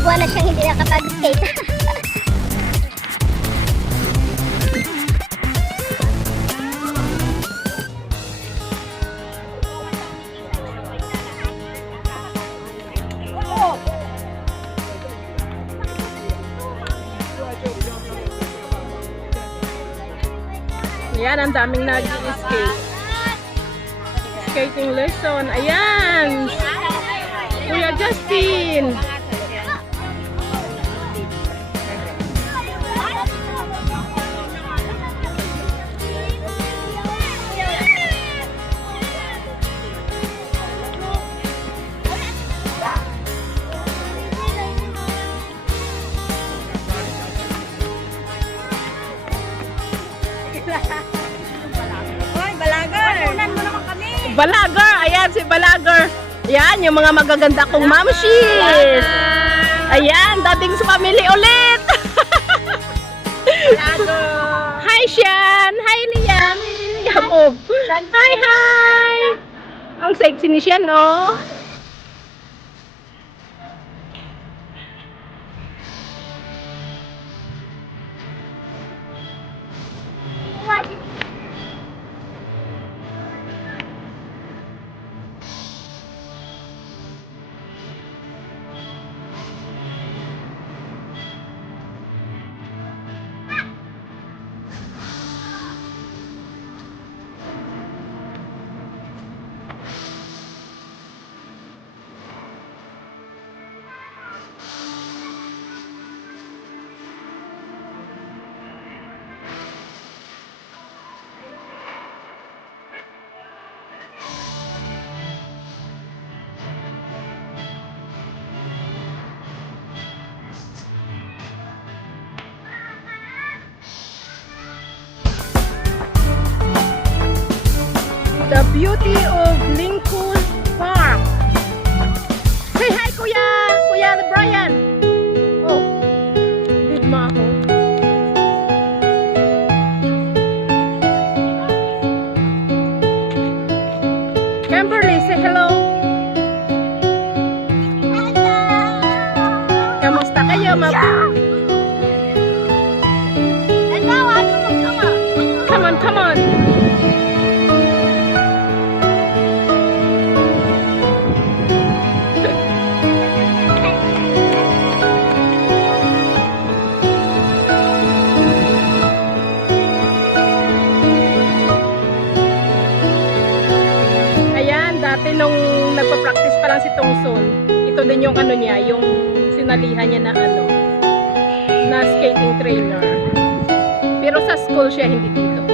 ilang buwan na siyang hindi nakapag-skate. Ayan, ang daming nag-skate. Skating lesson. Ayan! Kuya Justin! Balagar! Ayan, si Balagar. Ayan, yung mga magaganda kong mamshis. Ayan, dating sa family ulit. Hi, Sian! Hi, Liam! Yamob! Hi, hi! Ang sexy ni Sian, no? The beauty of Lincoln Park. Say hi, Kuya! Kuya Brian! Oh, did mo ako? Kimberly, say hello! Kamusta kayo, Come on, come on! Dati nung nagpa-practice pa lang si Tongson, ito din yung ano niya, yung sinalihan niya na ano, na skating trainer. Pero sa school siya, hindi dito.